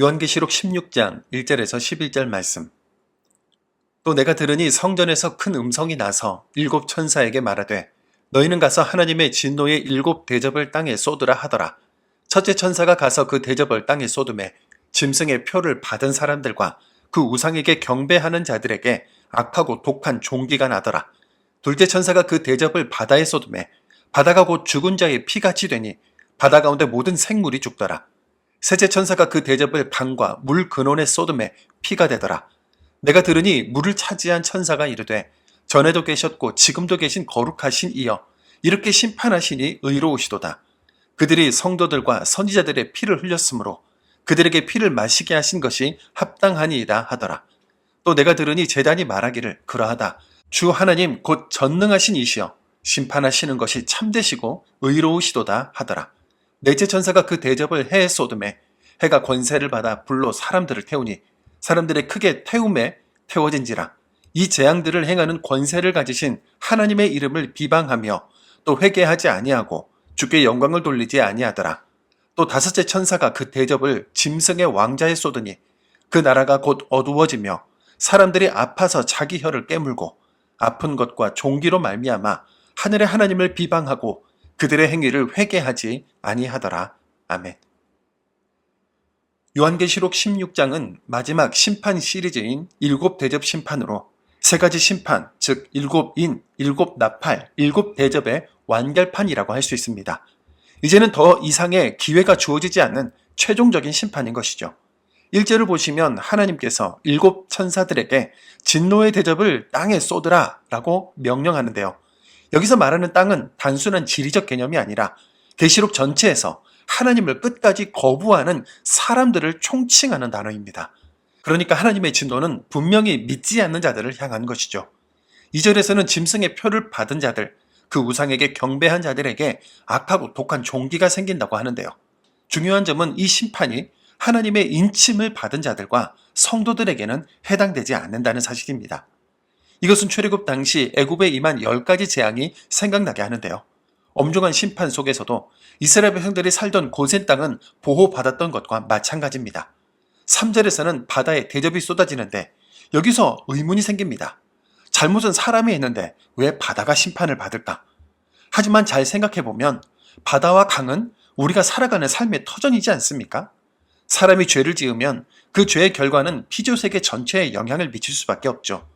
요한계시록 16장 1절에서 11절 말씀. 또 내가 들으니 성전에서 큰 음성이 나서 일곱 천사에게 말하되 너희는 가서 하나님의 진노의 일곱 대접을 땅에 쏟으라 하더라. 첫째 천사가 가서 그 대접을 땅에 쏟음에 짐승의 표를 받은 사람들과 그 우상에게 경배하는 자들에게 악하고 독한 종기가 나더라. 둘째 천사가 그 대접을 바다에 쏟음에 바다가 곧 죽은 자의 피같이 되니 바다 가운데 모든 생물이 죽더라. 셋째 천사가 그 대접을 강과 물 근원에 쏟음에 피가 되더라. 내가 들으니 물을 차지한 천사가 이르되 전에도 계셨고 지금도 계신 거룩하신 이여 이렇게 심판하시니 의로우시도다. 그들이 성도들과 선지자들의 피를 흘렸으므로 그들에게 피를 마시게 하신 것이 합당하니이다 하더라. 또 내가 들으니 제단이 말하기를 그러하다. 주 하나님 곧 전능하신 이시여 심판하시는 것이 참되시고 의로우시도다 하더라. 넷째 천사가 그 대접을 해에 쏟음에 해가 권세를 받아 불로 사람들을 태우니 사람들의 크게 태움에 태워진지라. 이 재앙들을 행하는 권세를 가지신 하나님의 이름을 비방하며 또 회개하지 아니하고 주께 영광을 돌리지 아니하더라. 또 다섯째 천사가 그 대접을 짐승의 왕자에 쏟으니 그 나라가 곧 어두워지며 사람들이 아파서 자기 혀를 깨물고 아픈 것과 종기로 말미암아 하늘의 하나님을 비방하고 그들의 행위를 회개하지 아니하더라. 아멘. 요한계시록 16장은 마지막 심판 시리즈인 일곱 대접 심판으로 세 가지 심판, 즉 일곱 인, 일곱 나팔, 일곱 대접의 완결판이라고 할 수 있습니다. 이제는 더 이상의 기회가 주어지지 않는 최종적인 심판인 것이죠. 1절을 보시면 하나님께서 일곱 천사들에게 진노의 대접을 땅에 쏟으라 라고 명령하는데요. 여기서 말하는 땅은 단순한 지리적 개념이 아니라 계시록 전체에서 하나님을 끝까지 거부하는 사람들을 총칭하는 단어입니다. 그러니까 하나님의 진노는 분명히 믿지 않는 자들을 향한 것이죠. 2절에서는 짐승의 표를 받은 자들, 그 우상에게 경배한 자들에게 악하고 독한 종기가 생긴다고 하는데요. 중요한 점은 이 심판이 하나님의 인침을 받은 자들과 성도들에게는 해당되지 않는다는 사실입니다. 이것은 출애굽 당시 애굽에 임한 10가지 재앙이 생각나게 하는데요. 엄중한 심판 속에서도 이스라엘 백성들이 살던 고센 땅은 보호받았던 것과 마찬가지입니다. 3절에서는 바다에 대접이 쏟아지는데 여기서 의문이 생깁니다. 잘못은 사람이 했는데 왜 바다가 심판을 받을까? 하지만 잘 생각해보면 바다와 강은 우리가 살아가는 삶의 터전이지 않습니까? 사람이 죄를 지으면 그 죄의 결과는 피조세계 전체에 영향을 미칠 수밖에 없죠.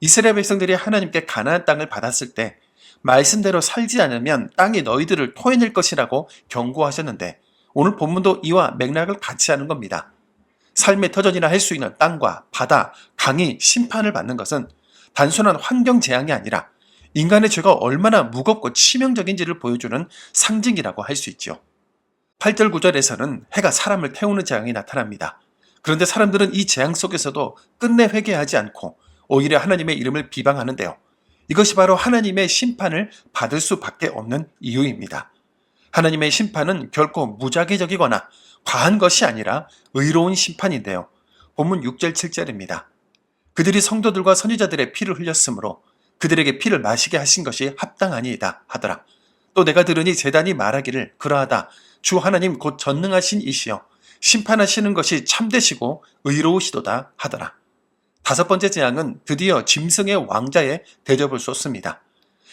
이스라엘 백성들이 하나님께 가나안 땅을 받았을 때 말씀대로 살지 않으면 땅이 너희들을 토해낼 것이라고 경고하셨는데 오늘 본문도 이와 맥락을 같이 하는 겁니다. 삶의 터전이라 할 수 있는 땅과 바다, 강이 심판을 받는 것은 단순한 환경 재앙이 아니라 인간의 죄가 얼마나 무겁고 치명적인지를 보여주는 상징이라고 할 수 있죠. 8절 9절에서는 해가 사람을 태우는 재앙이 나타납니다. 그런데 사람들은 이 재앙 속에서도 끝내 회개하지 않고 오히려 하나님의 이름을 비방하는데요. 이것이 바로 하나님의 심판을 받을 수밖에 없는 이유입니다. 하나님의 심판은 결코 무작위적이거나 과한 것이 아니라 의로운 심판인데요. 본문 6절 7절입니다. 그들이 성도들과 선지자들의 피를 흘렸으므로 그들에게 피를 마시게 하신 것이 합당하니이다 하더라. 또 내가 들으니 제단이 말하기를 그러하다. 주 하나님 곧 전능하신 이시여 심판하시는 것이 참되시고 의로우시도다 하더라. 다섯 번째 재앙은 드디어 짐승의 왕자에 대접을 쏟습니다.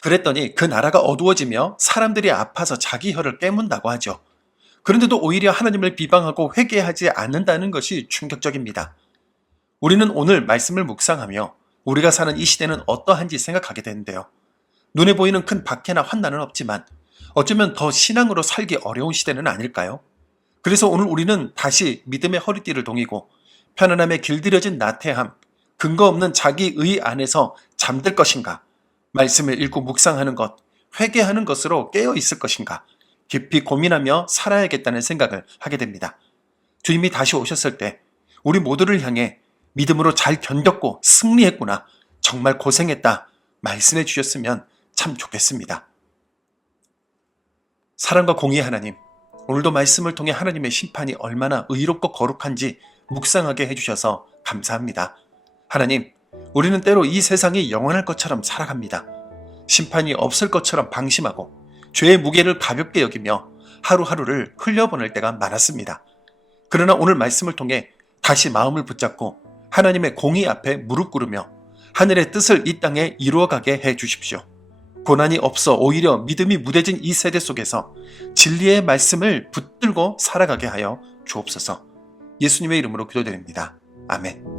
그랬더니 그 나라가 어두워지며 사람들이 아파서 자기 혀를 깨문다고 하죠. 그런데도 오히려 하나님을 비방하고 회개하지 않는다는 것이 충격적입니다. 우리는 오늘 말씀을 묵상하며 우리가 사는 이 시대는 어떠한지 생각하게 되는데요. 눈에 보이는 큰 박해나 환난은 없지만 어쩌면 더 신앙으로 살기 어려운 시대는 아닐까요? 그래서 오늘 우리는 다시 믿음의 허리띠를 동이고 편안함에 길들여진 나태함, 근거 없는 자기의 안에서 잠들 것인가? 말씀을 읽고 묵상하는 것, 회개하는 것으로 깨어 있을 것인가? 깊이 고민하며 살아야겠다는 생각을 하게 됩니다. 주님이 다시 오셨을 때 우리 모두를 향해 믿음으로 잘 견뎠고 승리했구나. 정말 고생했다. 말씀해 주셨으면 참 좋겠습니다. 사랑과 공의의 하나님, 오늘도 말씀을 통해 하나님의 심판이 얼마나 의롭고 거룩한지 묵상하게 해주셔서 감사합니다. 하나님, 우리는 때로 이 세상이 영원할 것처럼 살아갑니다. 심판이 없을 것처럼 방심하고 죄의 무게를 가볍게 여기며 하루하루를 흘려보낼 때가 많았습니다. 그러나 오늘 말씀을 통해 다시 마음을 붙잡고 하나님의 공의 앞에 무릎 꿇으며 하늘의 뜻을 이 땅에 이루어가게 해 주십시오. 고난이 없어 오히려 믿음이 무뎌진 이 세대 속에서 진리의 말씀을 붙들고 살아가게 하여 주옵소서. 예수님의 이름으로 기도드립니다. 아멘.